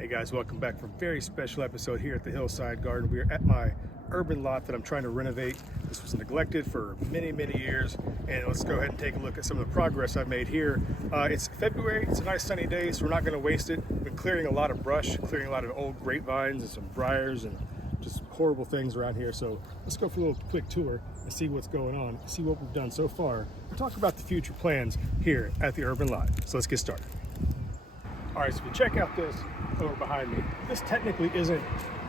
Hey guys, welcome back for a very special episode here at the Hillside Garden. We are at my urban lot that I'm trying to renovate. This was neglected for many years, and let's go ahead and take a look at some of the progress I've made here. It's February, it's a nice sunny day, so we're not going to waste it. Been clearing a lot of brush, clearing a lot of old grapevines and some briars and just horrible things around here. So let's go for a little quick tour and see what's going on, see what we've done so far, and talk about the future plans here at the urban lot. So let's get started. All right, so if you check out this over behind me, this technically isn't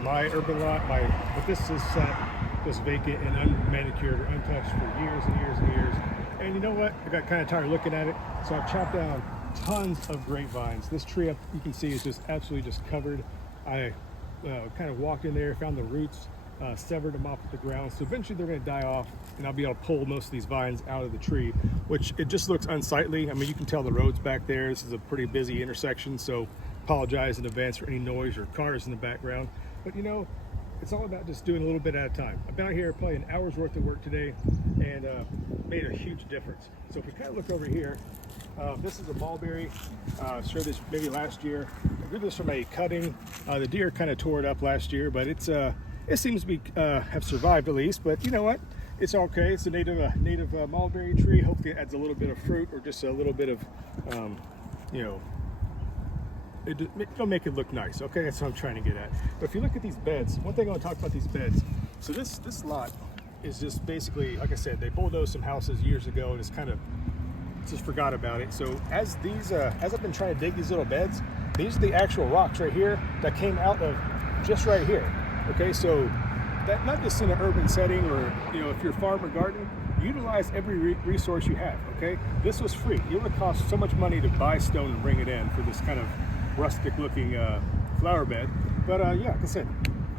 my urban lot, but this is sat just vacant and unmanicured or untouched for years and years and years. And you know what? I got kind of tired of looking at it, so I've chopped down tons of grapevines. This tree up, you can see, is just absolutely just covered. I kind of walked in there, found the roots, severed them off the ground. So eventually they're going to die off, and I'll be able to pull most of these vines out of the tree, which it just looks unsightly. I mean, you can tell the road's back there. This is a pretty busy intersection, so apologize in advance for any noise or cars in the background. But you know, it's all about just doing a little bit at a time. I've been out here probably an hour's worth of work today, and made a huge difference. So if we kind of look over here, this is a mulberry. Showed this maybe last year. I grew this from a cutting. The deer kind of tore it up last year, but it seems to be have survived at least. But you know what? It's okay. It's a native mulberry tree. Hopefully it adds a little bit of fruit or just a little bit of, you know, it'll make it look nice. Okay, that's what I'm trying to get at. But if you look at these beds, one thing I want to talk about these beds. So this lot is just basically, like I said, they bulldozed some houses years ago and it's kind of just forgot about it. So as I've been trying to dig these little beds, these are the actual rocks right here that came out of just right here. Okay, so that not just in an urban setting, or you know, if you're farm or garden, utilize every resource you have. Okay, this was free. It would cost so much money to buy stone and bring it in for this kind of rustic looking flower bed. But yeah, like I said,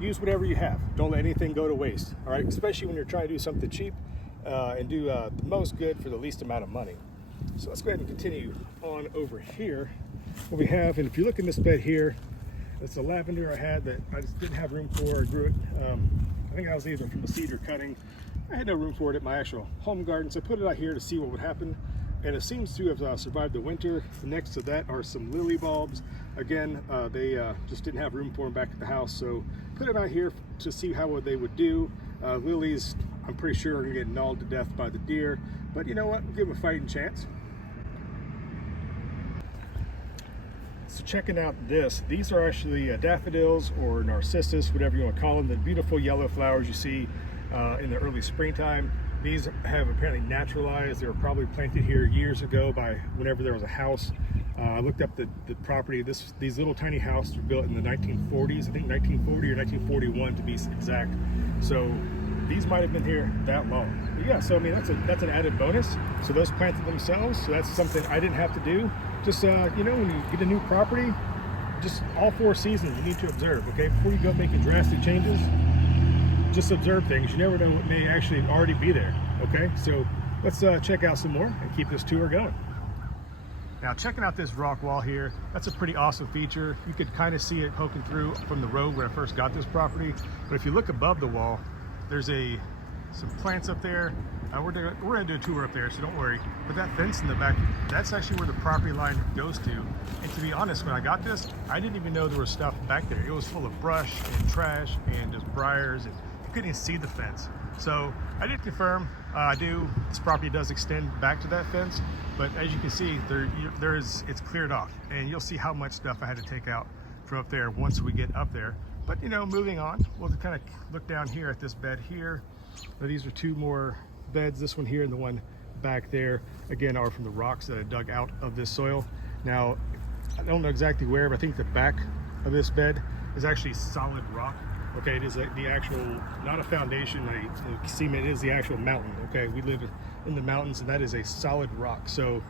use whatever you have. Don't let anything go to waste. All right, especially when you're trying to do something cheap and do the most good for the least amount of money. So let's go ahead and continue on over here. What we have, and if you look in this bed here, it's a lavender I had that I just didn't have room for. I grew it, I think I was either from a cedar cutting. I had no room for it at my actual home garden, so I put it out here to see what would happen. And it seems to have survived the winter. Next to that are some lily bulbs. Again, they just didn't have room for them back at the house, so put it out here to see how they would do. Lilies, I'm pretty sure are gonna get gnawed to death by the deer, but you know what? We'll give them a fighting chance. So checking out this, these are actually daffodils or narcissus, whatever you want to call them, the beautiful yellow flowers you see in the early springtime. These have apparently naturalized. They were probably planted here years ago by whenever there was a house. I looked up the property. These little tiny houses were built in the 1940s, I think 1940 or 1941 to be exact. So these might have been here that long. But yeah, so I mean, that's an added bonus. So those planted themselves, so that's something I didn't have to do. Just, you know, when you get a new property, just all 4 seasons you need to observe, okay? Before you go making drastic changes, just observe things. You never know what may actually already be there, okay? So let's check out some more and keep this tour going. Now, checking out this rock wall here, that's a pretty awesome feature. You could kind of see it poking through from the road where I first got this property. But if you look above the wall, there's some plants up there. We're gonna do a tour up there, so don't worry. But that fence in the back, that's actually where the property line goes to. And to be honest, when I got this, I didn't even know there was stuff back there. It was full of brush and trash and just briars, and you couldn't even see the fence. So I did confirm, this property does extend back to that fence, but as you can see, it's cleared off, and you'll see how much stuff I had to take out from up there once we get up there. But you know, moving on, we'll kind of look down here at this bed here. Now, these are 2 more beds. This one here and the one back there, again, are from the rocks that I dug out of this soil. Now, I don't know exactly where, but I think the back of this bed is actually solid rock. Okay, it is the actual, not a foundation, a cement, it is the actual mountain. Okay, we live in the mountains, and that is a solid rock. So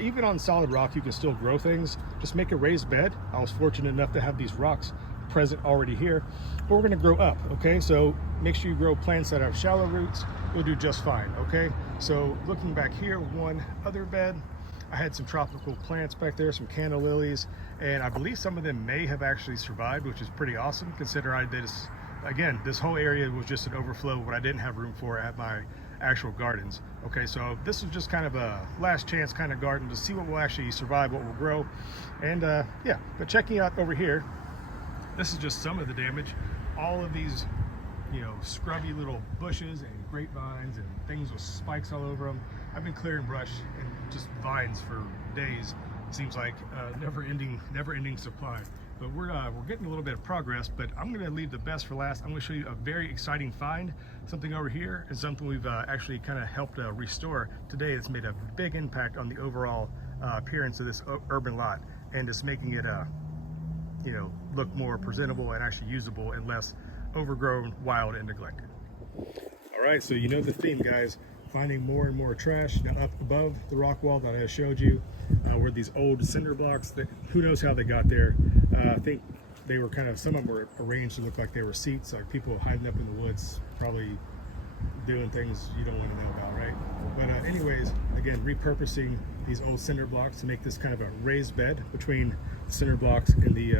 even on solid rock, you can still grow things. Just make a raised bed. I was fortunate enough to have these rocks present already here, but we're going to grow up. Okay, so make sure you grow plants that have shallow roots. You'll do just fine. Okay, so looking back here, one other bed, I had some tropical plants back there, some canna lilies, and I believe some of them may have actually survived, which is pretty awesome. Consider I did this, again, this whole area was just an overflow of what I didn't have room for at my actual gardens. Okay, so this was just kind of a last chance kind of garden to see what will actually survive, what will grow. And yeah, but checking out over here, this is just some of the damage. All of these, you know, scrubby little bushes and grapevines and things with spikes all over them. I've been clearing brush and just vines for days. It seems like never-ending supply. But we're getting a little bit of progress, but I'm gonna leave the best for last. I'm gonna show you a very exciting find, something over here, and something we've actually kind of helped restore today. It's made a big impact on the overall appearance of this urban lot, and just making it, you know, look more presentable and actually usable and less overgrown, wild, and neglected. All right, so you know the theme, guys. Finding more and more trash. Now up above the rock wall that I showed you were these old cinder blocks that who knows how they got there. I think they were kind of, some of them were arranged to look like they were seats, or people hiding up in the woods, probably doing things you don't want to know about, right? But anyways, again, repurposing these old cinder blocks to make this kind of a raised bed between the cinder blocks and the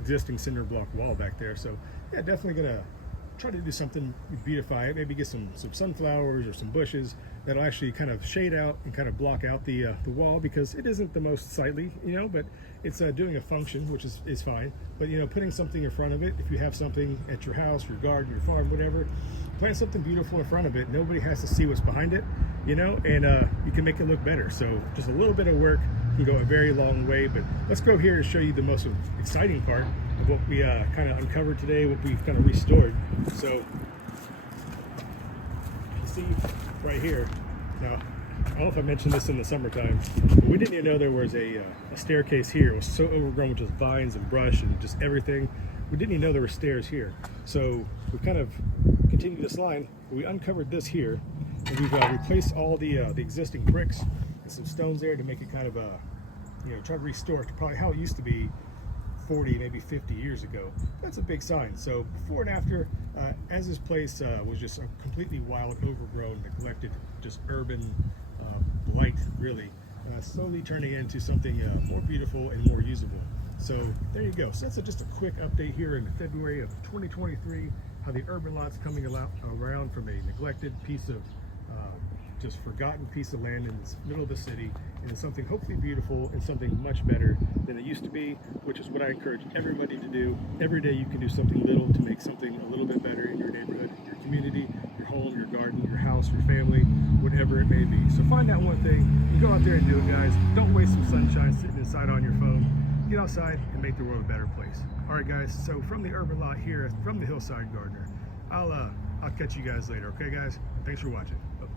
existing cinder block wall back there. So yeah, definitely gonna try to do something, beautify it, maybe get some sunflowers or some bushes that'll actually kind of shade out and kind of block out the wall, because it isn't the most sightly, you know, but it's doing a function, which is fine. But you know, putting something in front of it, if you have something at your house, your garden, your farm, whatever, plant something beautiful in front of it. Nobody has to see what's behind it, you know, and you can make it look better. So just a little bit of work can go a very long way. But let's go here and show you the most exciting part of what we kind of uncovered today, what we've kind of restored. So you see right here, now I don't know if I mentioned this in the summertime, but we didn't even know there was a staircase here. It was so overgrown with just vines and brush and just everything. We didn't even know there were stairs here. So we kind of continued this line. We uncovered this here, and we've replaced all the existing bricks and some stones there to make it kind of you know, try to restore it to probably how it used to be 40, maybe 50 years ago. That's a big sign. So before and after, as this place was just a completely wild, overgrown, neglected, just urban blight, really, slowly turning into something more beautiful and more usable. So there you go. So that's just a quick update here in February of 2023, how the urban lot's coming around from a neglected piece of just forgotten piece of land in the middle of the city into something hopefully beautiful and something much better than it used to be, which is what I encourage everybody to do. Every day you can do something little to make something a little bit better in your neighborhood, your community, your home, your garden, your house, your family, whatever it may be. So find that one thing and go out there and do it, guys. Don't waste some sunshine sitting inside on your phone. Get outside and make the world a better place. All right, guys, so from the urban lot here, from the Hillside Gardener, I'll catch you guys later, okay, guys? Thanks for watching. Bye-bye.